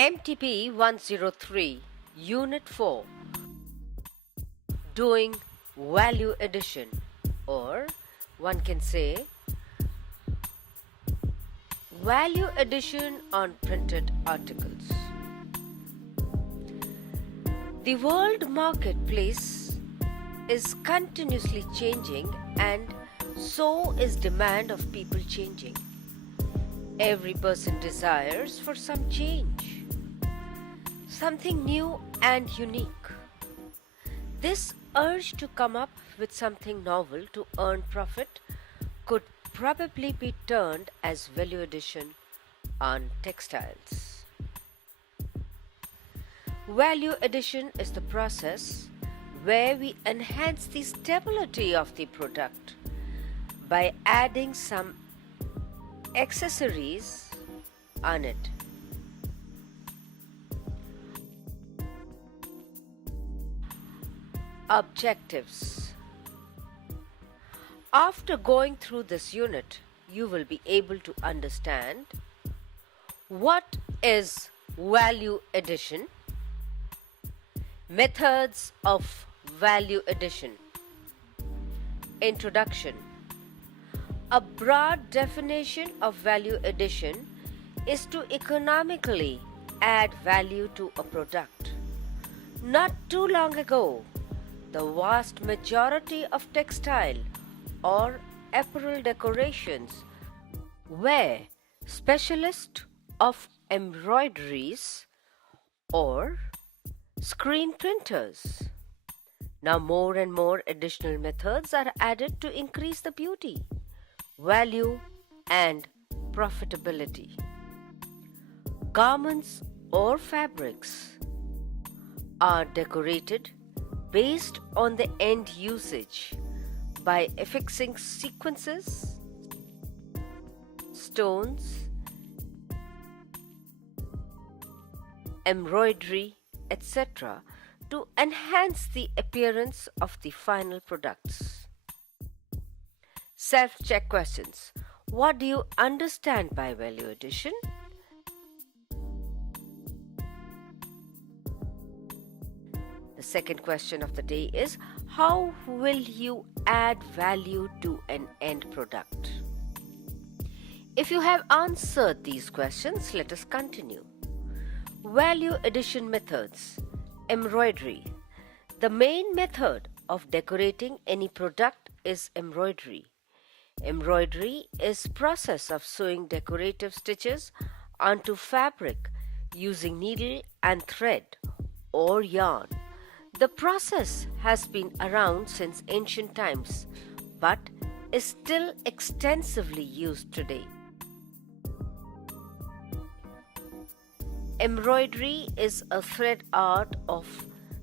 MTP 103, Unit 4, Doing Value Addition, or one can say Value Addition on Printed Articles. The world marketplace is continuously changing, and so is demand of people changing. Every person desires for some change, something new and unique. This urge to come up with something novel to earn profit could probably be termed as value addition on textiles. Value addition is the process where we enhance the stability of the product by adding some accessories on it. Objectives. After going through this unit, you will be able to understand what is value addition, methods of value addition. Introduction. A broad definition of value addition is to economically add value to a product. Not too long ago, the vast majority of textile or apparel decorations were specialists of embroideries or screen printers. Now more and more additional methods are added to increase the beauty, value and profitability. Garments or fabrics are decorated based on the end usage by affixing sequences, stones, embroidery, etc. to enhance the appearance of the final products. Self-check questions. What do you understand by value addition? The second question of the day is, how will you add value to an end product? If you have answered these questions, let us continue. Value addition methods. Embroidery. The main method of decorating any product is embroidery. Embroidery is process of sewing decorative stitches onto fabric using needle and thread or yarn. The process has been around since ancient times but is still extensively used today. Embroidery is a thread art of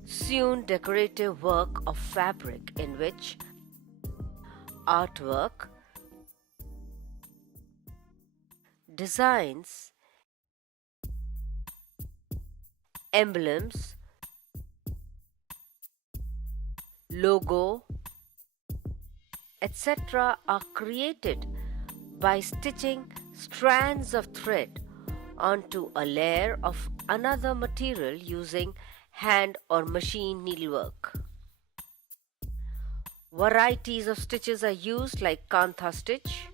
sewn decorative work of fabric in which artwork, designs, emblems, logo, etc. are created by stitching strands of thread onto a layer of another material using hand or machine needlework. Varieties of stitches are used like kantha stitch,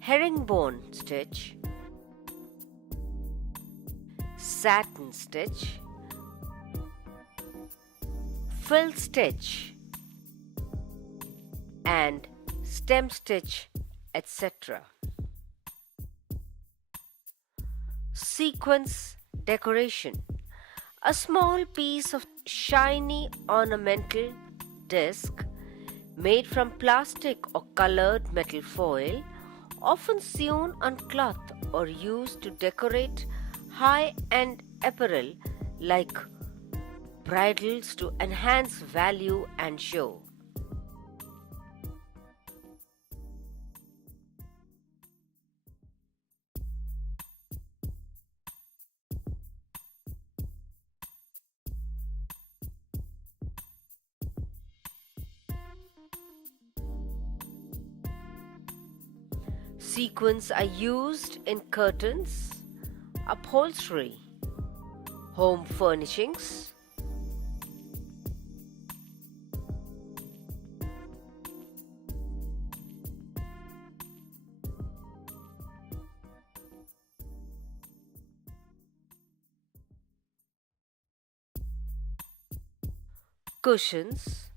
herringbone stitch, satin stitch, frill stitch and stem stitch, etc. Sequins decoration. A small piece of shiny ornamental disc made from plastic or colored metal foil, often sewn on cloth or used to decorate high-end apparel like bridles to enhance value and show. Sequins are used in curtains, upholstery, home furnishings, cushions,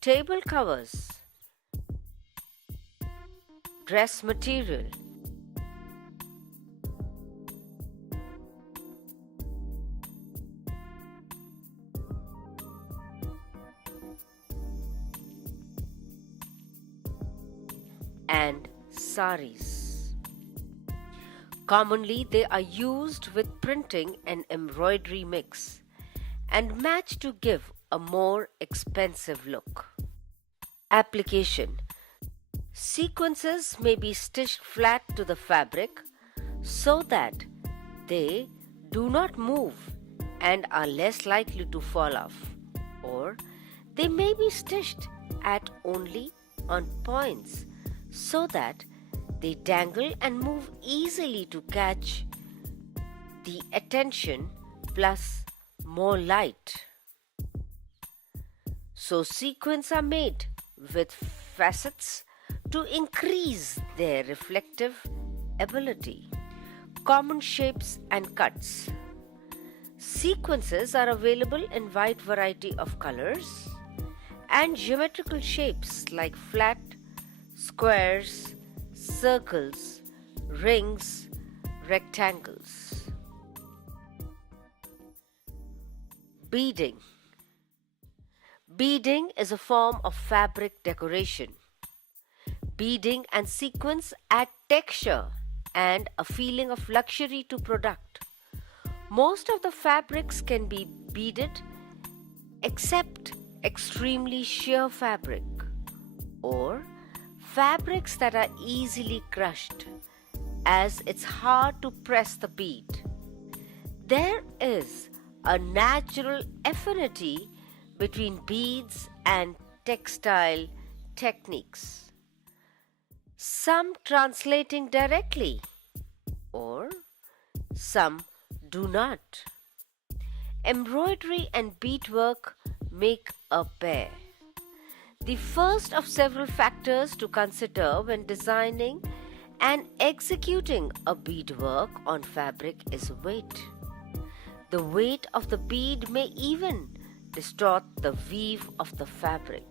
table covers, dress material, and saris. Commonly, they are used with printing and embroidery mix and match to give a more expensive look. Application: sequences may be stitched flat to the fabric so that they do not move and are less likely to fall off, or they may be stitched at only on points so that they dangle and move easily to catch the attention plus more light. So sequins are made with facets to increase their reflective ability. Common shapes and cuts. Sequences are available in wide variety of colors and geometrical shapes like flat, squares, circles, rings, rectangles. Beading. Beading is a form of fabric decoration. Beading and sequins add texture and a feeling of luxury to product. Most of the fabrics can be beaded except extremely sheer fabric or fabrics that are easily crushed, as it's hard to press the bead. There is a natural affinity between beads and textile techniques, some translating directly or some do not. Embroidery and beadwork make a pair. The first of several factors to consider when designing and executing a beadwork on fabric is weight. The weight of the bead may even distort the weave of the fabric.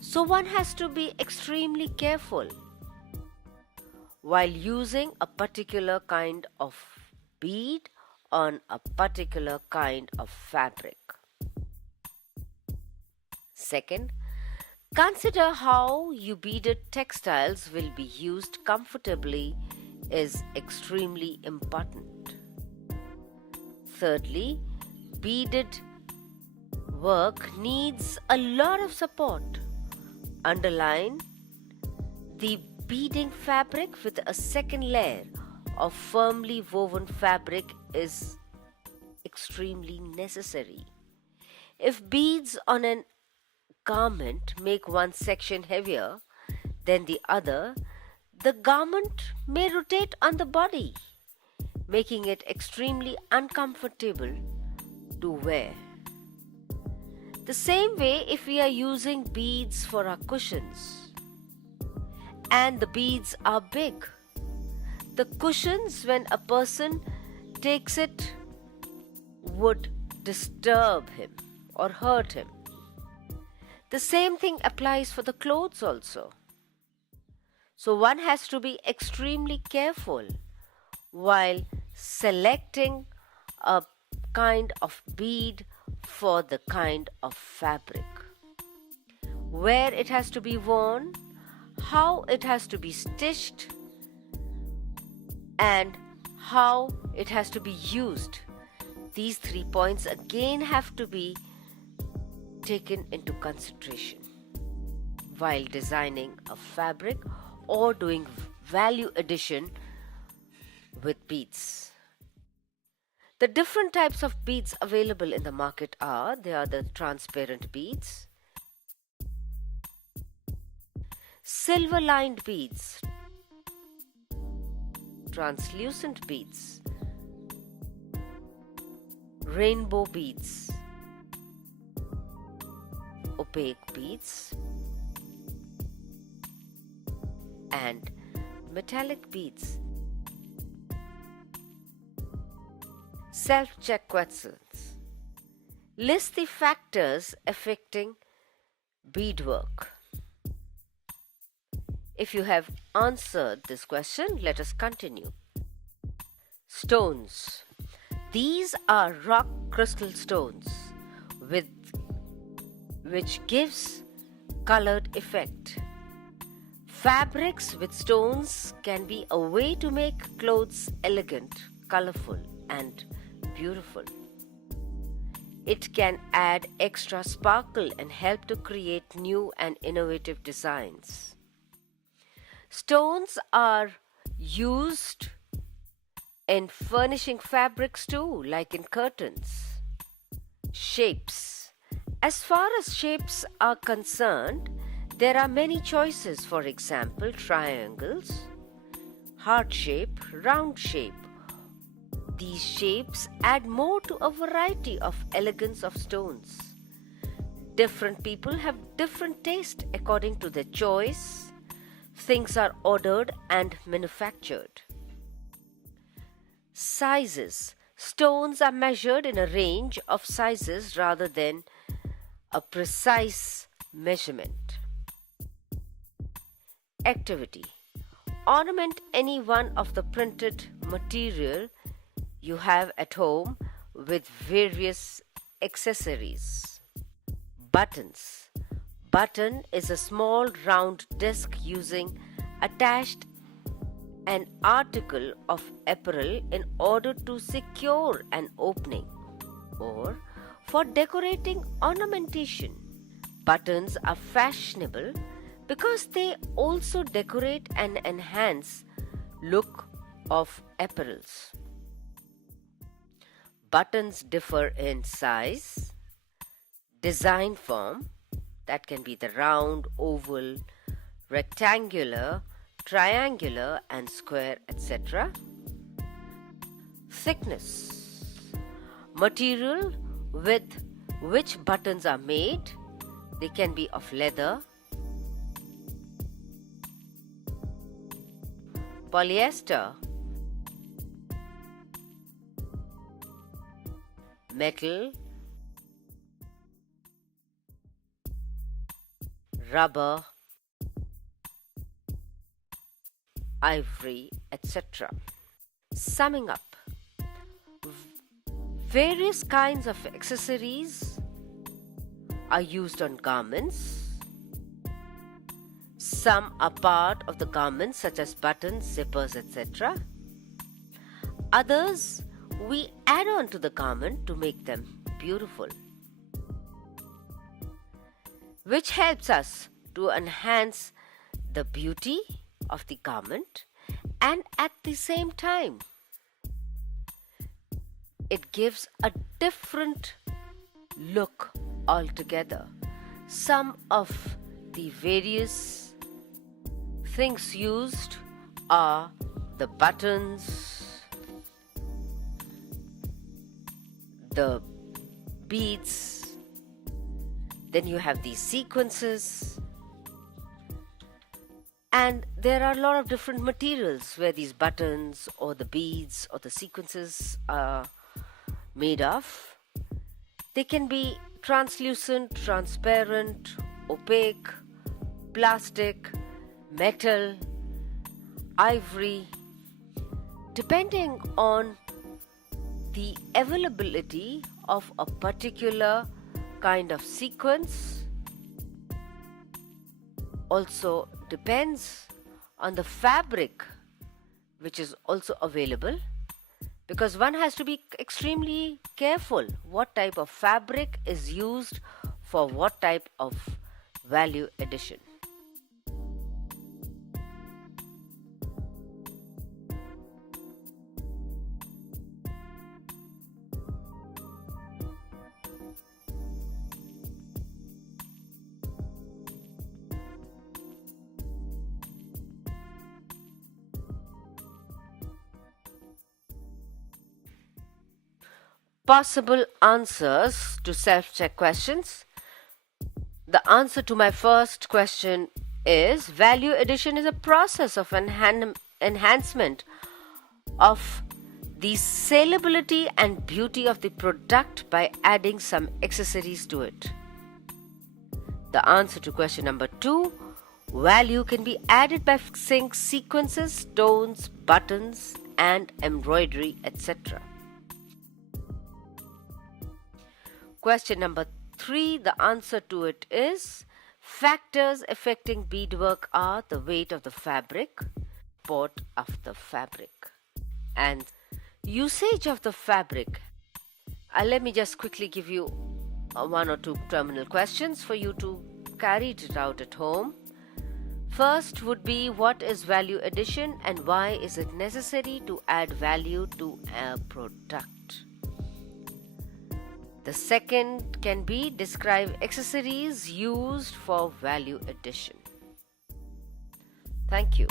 So one has to be extremely careful while using a particular kind of bead on a particular kind of fabric. Second, consider how you beaded textiles will be used comfortably is extremely important. Thirdly, beaded work needs a lot of support. Underline the beading fabric with a second layer of firmly woven fabric is extremely necessary. If beads on an garment make one section heavier than the other, the garment may rotate on the body, making it extremely uncomfortable to wear. The same way, if we are using beads for our cushions and the beads are big, the cushions, when a person takes it, would disturb him or hurt him. The same thing applies for the clothes also. So one has to be extremely careful while selecting a kind of bead for the kind of fabric. Where it has to be worn, how it has to be stitched, and how it has to be used. These 3 points again have to be taken into consideration while designing a fabric or doing value addition with beads. The different types of beads available in the market are, they are the transparent beads, silver lined beads, translucent beads, rainbow beads, opaque beads, and metallic beads. Self-check questions. List the factors affecting beadwork. If you have answered this question, let us continue. Stones. These are rock crystal stones which gives colored effect. Fabrics with stones can be a way to make clothes elegant, colorful, and beautiful. It can add extra sparkle and help to create new and innovative designs. Stones are used in furnishing fabrics too, like in curtains. Shapes. As far as shapes are concerned, there are many choices. For example, triangles, heart shape, round shape. These shapes add more to a variety of elegance of stones. Different people have different taste according to their choice. Things are ordered and manufactured. Sizes. Stones are measured in a range of sizes rather than a precise measurement. Activity. Ornament any one of the printed material you have at home with various accessories. Buttons. Button is a small round disc using attached an article of apparel in order to secure an opening or for decorating ornamentation. Buttons are fashionable because they also decorate and enhance look of apparels. Buttons differ in size, design form, that can be the round, oval, rectangular, triangular, and square, etc. Thickness. Material with which buttons are made. They can be of leather, polyester, metal, rubber, ivory, etc. Summing up, various kinds of accessories are used on garments. Some are part of the garments such as buttons, zippers, etc. Others we add on to the garment to make them beautiful, which helps us to enhance the beauty of the garment, and at the same time it gives a different look altogether. Some of the various things used are the buttons, the beads, then you have these sequences, and there are a lot of different materials where these buttons or the beads or the sequences are made of. They can be translucent, transparent, opaque, plastic, metal, ivory, depending on the availability of a particular kind of sequence. Also depends on the fabric which is also available, because one has to be extremely careful what type of fabric is used for what type of value addition. possible answers to self-check questions. The answer to my first question is value addition is a process of enhancement of the salability and beauty of the product by adding some accessories to it. The answer to question number 2, value can be added by fixing sequences, stones, buttons, and embroidery, etc. Question number 3, the answer to it is factors affecting beadwork are the weight of the fabric, support of the fabric, and usage of the fabric. Let me just quickly give you 1 or 2 terminal questions for you to carry it out at home. First would be, what is value addition and why is it necessary to add value to a product? The second can be, describe accessories used for value addition. Thank you.